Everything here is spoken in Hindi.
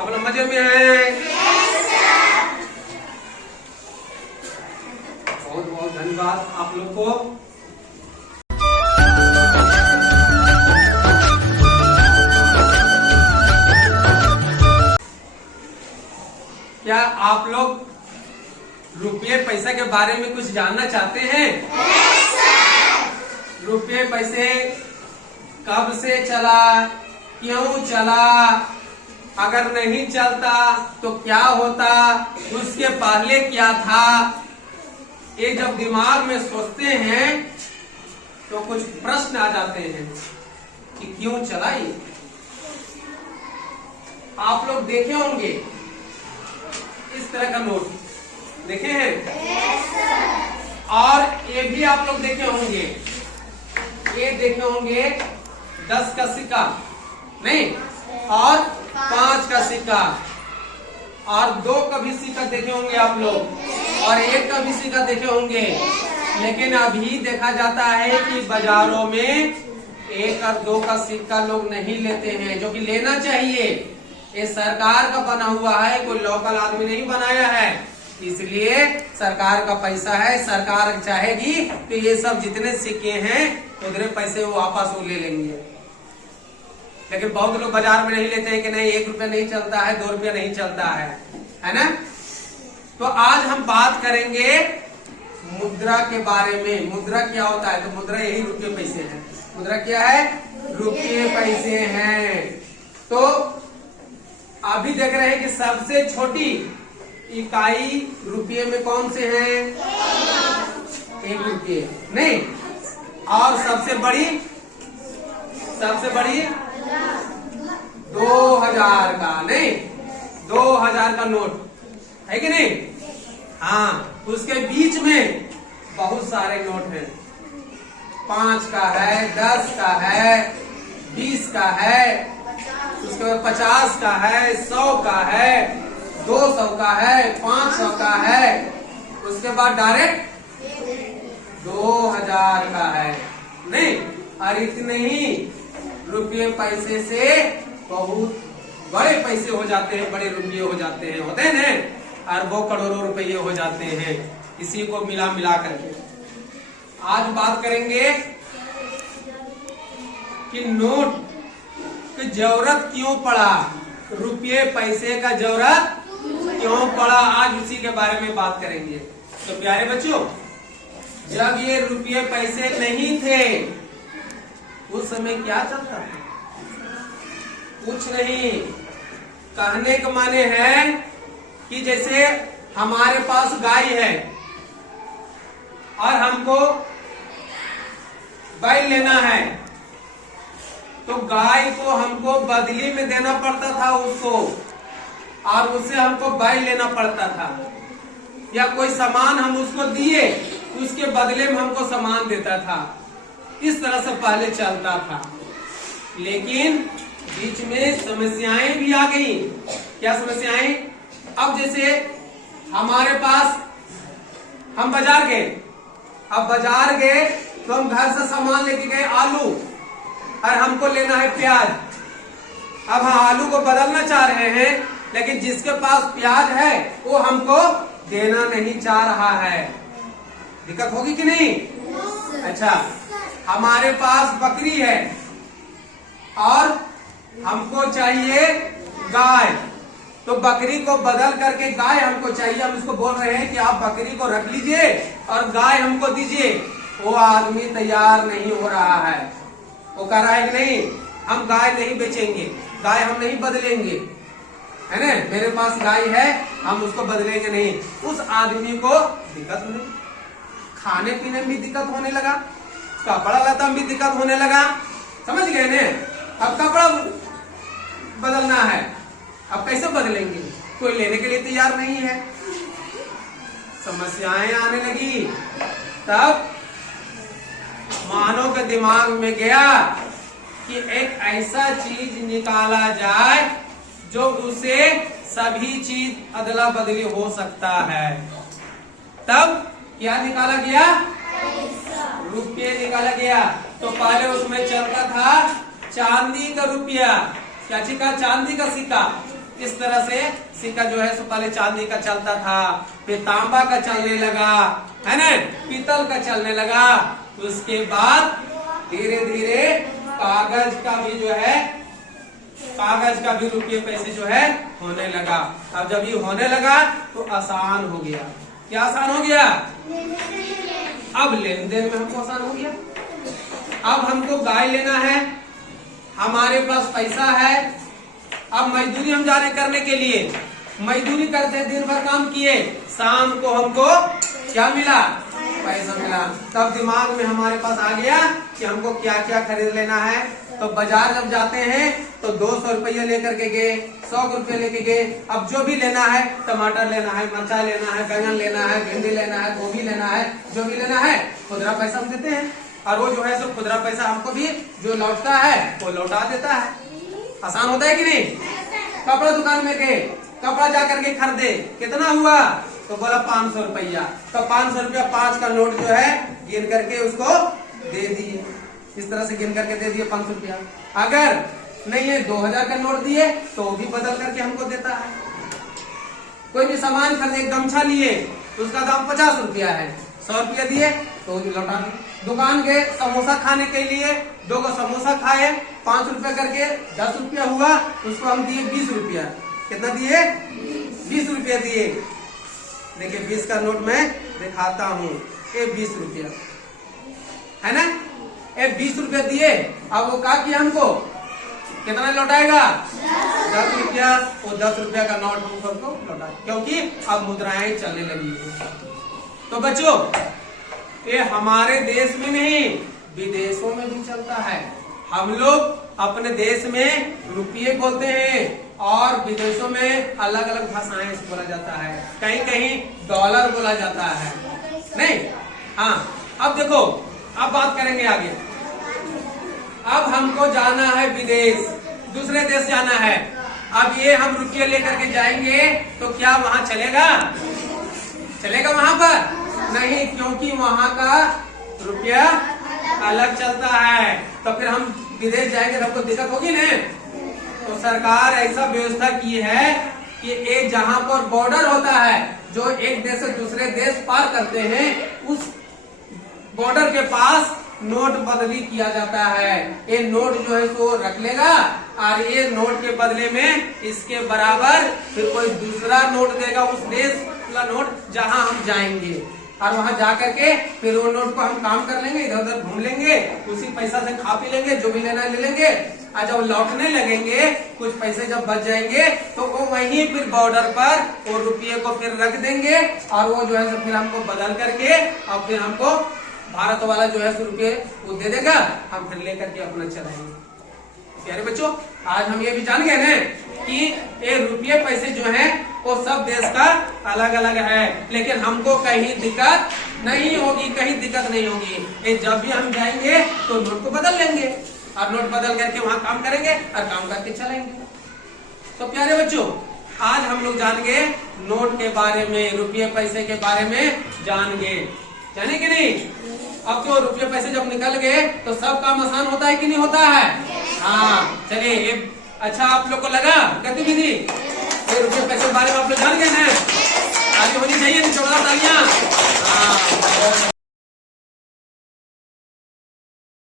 आप लोग मजे में हैं? बहुत बहुत धन्यवाद आप लोग को। क्या आप लोग रुपये पैसे के बारे में कुछ जानना चाहते हैं? रुपये पैसे कब से चला, क्यों चला, अगर नहीं चलता तो क्या होता, उसके पहले क्या था, ये जब दिमाग में सोचते हैं तो कुछ प्रश्न आ जाते हैं कि क्यों चला ये। आप लोग देखे होंगे इस तरह का नोट देखे हैं? और ये भी आप लोग देखे होंगे, ये देखे होंगे 10 का सिक्का नहीं, और 5 का सिक्का, और 2 का भी सिक्का देखे होंगे आप लोग, और 1 का भी सिक्का देखे होंगे। लेकिन अभी देखा जाता है कि बाजारों में 1 और 2 का सिक्का लोग नहीं लेते हैं, जो कि लेना चाहिए। ये सरकार का बना हुआ है, कोई लोकल आदमी नहीं बनाया है, इसलिए सरकार का पैसा है। सरकार चाहेगी तो ये सब जितने सिक्के हैं उतने पैसे वो वापस वो ले लेंगे। लेकिन बहुत लोग बाजार में नहीं लेते हैं कि नहीं 1 रुपया नहीं चलता है, 2 रुपया नहीं चलता है ना। तो आज हम बात करेंगे मुद्रा के बारे में। मुद्रा क्या होता है? तो मुद्रा यही रुपये पैसे हैं। मुद्रा क्या है? रुपये पैसे हैं। तो अभी देख रहे हैं कि सबसे छोटी इकाई रुपये में कौन से हैं? 1 रुपये नहीं, और सबसे बड़ी 2000 का नहीं, 2000 का नोट है कि नहीं? हाँ, उसके बीच में बहुत सारे नोट हैं। 5 का है, 10 का है, 20 का है, उसके बाद 50 का है, 100 का है, 200 का है, 500 का है, उसके बाद डायरेक्ट 2000 का है नहीं। और इतने ही रुपये पैसे से बहुत बड़े पैसे हो जाते हैं, बड़े रुपये हो जाते हैं, होते हैं ना, अरबों करोड़ों रुपये हो जाते हैं इसी को मिला मिला करके। आज बात करेंगे कि नोट की जरूरत क्यों पड़ा, रुपये पैसे का जरूरत क्यों पड़ा, आज उसी के बारे में बात करेंगे। तो प्यारे बच्चों, जब ये रुपये पैसे नहीं थे उस समय क्या चलता था? कुछ नहीं। कहने का माने है कि जैसे हमारे पास गाय है और हमको बैल लेना है, तो गाय को हमको बदली में देना पड़ता था उसको, और उससे हमको बैल लेना पड़ता था, या कोई सामान हम उसको दिए उसके बदले में हमको सामान देता था। इस तरह से पहले चलता था। लेकिन बीच में समस्याएं भी आ गई। क्या समस्याएं? अब जैसे हमारे पास हम बाजार गए, अब बाजार गए तो हम घर से सामान लेके गए आलू, और हमको लेना है प्याज। अब हम आलू को बदलना चाह रहे हैं, लेकिन जिसके पास प्याज है वो हमको देना नहीं चाह रहा है। दिक्कत होगी कि नहीं? अच्छा, हमारे पास बकरी है और हमको चाहिए गाय, तो बकरी को बदल करके गाय हमको चाहिए। हम इसको बोल रहे हैं कि आप बकरी को रख लीजिए और गाय हमको दीजिए। वो आदमी तैयार नहीं हो रहा है। वो कह रहा है कि नहीं, हम गाय नहीं बेचेंगे, गाय हम नहीं बदलेंगे, है ना, मेरे पास गाय है, हम उसको बदलेंगे नहीं। उस आदमी को दिक्कत नहीं, खाने पीने में भी दिक्कत होने लगा, कपड़ा लता में भी दिक्कत होने लगा। समझ गए ने? अब कपड़ा बदलना है, अब कैसे बदलेंगे? कोई लेने के लिए तैयार नहीं है। समस्याएं आने लगी। तब मानव के दिमाग में गया कि एक ऐसा चीज निकाला जाए जो उसे सभी चीज अदला बदली हो सकता है। तब क्या निकाला गया? रुपये निकाला गया। तो पहले उसमें चलता था चांदी का रुपया, क्या चीज का? चांदी का सिक्का, इस तरह से सिक्का जो है सो पहले चांदी का चलता था, फिर तांबा का चलने लगा, है ना, पीतल का चलने लगा। उसके बाद धीरे धीरे कागज का भी जो है, कागज का भी रुपये पैसे जो है होने लगा। अब जब ये होने लगा तो आसान हो गया। क्या आसान हो गया? अब लेन देन में हमको आसान हो गया। अब हमको गाय लेना है, हमारे पास पैसा है। अब मजदूरी हम जा रहे करने के लिए, मजदूरी करते दिन भर काम किए, शाम को हमको क्या मिला? पैसा मिला। तब दिमाग में हमारे पास आ गया कि हमको क्या क्या खरीद लेना है। तो बाजार जब जाते हैं तो 200 रुपया लेकर के गए, 100 रुपये लेके गए। अब जो भी लेना है, टमाटर लेना है, मिर्चा लेना है, बैंगन लेना है, भिंडी लेना है, गोभी लेना है, जो भी लेना है खुदरा पैसा हम देते हैं, और वो जो है सो खुदरा पैसा हमको भी जो लौटता है वो लौटा देता है। आसान होता है कि नहीं? कपड़ा दुकान में गए, कपड़ा जा करके खरीदे, कितना हुआ? तो बोला 500 रुपया। तो 500 रुपया 5 का नोट जो है गिन करके उसको दे दिए। इस तरह से गिन करके दे दिए 500 रुपया। अगर नहीं है 2000 का नोट दिए तो भी बदल करके हमको देता है। कोई भी सामान खरीदे, गमछा लिए, उसका दाम 50 रुपया है, 100 रुपया दिए तो भी लौटा दिए। दुकान गए समोसा खाने के लिए, 2 को समोसा खाए, 5 रुपया करके 10 रुपया हुआ, उसको हम दिए 20 रुपया। कितना दिए? 20 रुपया दिए। देखिए 20 का नोट मैं दिखाता हूँ, ये 20 रुपया है ना, ये 20 रुपया दिए। अब वो क्या किया हमको? कितना लौटाएगा? 10 रुपया। वो 10 रुपया का नोट हमको लौटा, क्योंकि अब मुद्राएं चलने लगी है। तो बच्चों, ये हमारे देश में नहीं, विदेशों में भी चलता है। हम लोग अपने देश में रुपये बोलते हैं और विदेशों में अलग अलग भाषाएं से बोला जाता है। कहीं कहीं डॉलर बोला जाता है, नहीं? हाँ, अब देखो, अब बात करेंगे आगे। अब हमको जाना है विदेश, दूसरे देश जाना है। अब ये हम रुपये लेकर के जाएंगे तो क्या वहां चलेगा? चलेगा वहां पर? नहीं, क्योंकि वहां का रुपया अलग चलता है। तो फिर हम विदेश जाएंगे तो हमको दिक्कत होगी ना। तो सरकार ऐसा व्यवस्था की है कि ये जहां पर बॉर्डर होता है, जो एक देश से दूसरे देश पार करते हैं, उस बॉर्डर के पास नोट बदली किया जाता है। ये नोट जो है सो रख लेगा और ये नोट के बदले में इसके बराबर फिर कोई दूसरा नोट देगा, उस देश का नोट जहां हम जाएंगे। और वहां जाकर के फिर वो नोट को हम काम कर लेंगे, इधर उधर घूम लेंगे, उसी पैसा से खा पी लेंगे, जो भी लेना है ले लेंगे। और जब लौटने लगेंगे, कुछ पैसे जब बच जाएंगे तो वो वहीं फिर बॉर्डर पर वो रुपये को फिर रख देंगे और वो जो है फिर हमको बदल करके और फिर हमको भारत वाला जो है रुपये वो दे देगा, हम फिर लेकर के अपना चलाएंगे। प्यारे बच्चों, आज हम ये भी जान गए ना कि ये रुपये पैसे जो है वो सब देश का अलग अलग है, लेकिन हमको कहीं दिक्कत नहीं होगी, कहीं दिक्कत नहीं होगी। ये जब भी हम जाएंगे तो नोट को बदल लेंगे और नोट बदल करके वहां काम करेंगे और काम करके चलेंगे। तो प्यारे बच्चों, आज हम लोग जान गए नोट के बारे में, रुपये पैसे के बारे में जान गए, जाने कि नहीं? अब तो रुपये पैसे जब निकल गए तो सब काम आसान होता है कि नहीं होता है? हाँ, चलिए, अच्छा आप लोग को लगा गतिविधि रुपये पैसे के बारे में आप लोग जान गए ना? आगे होनी चाहिए, तो तालियां। हाँ।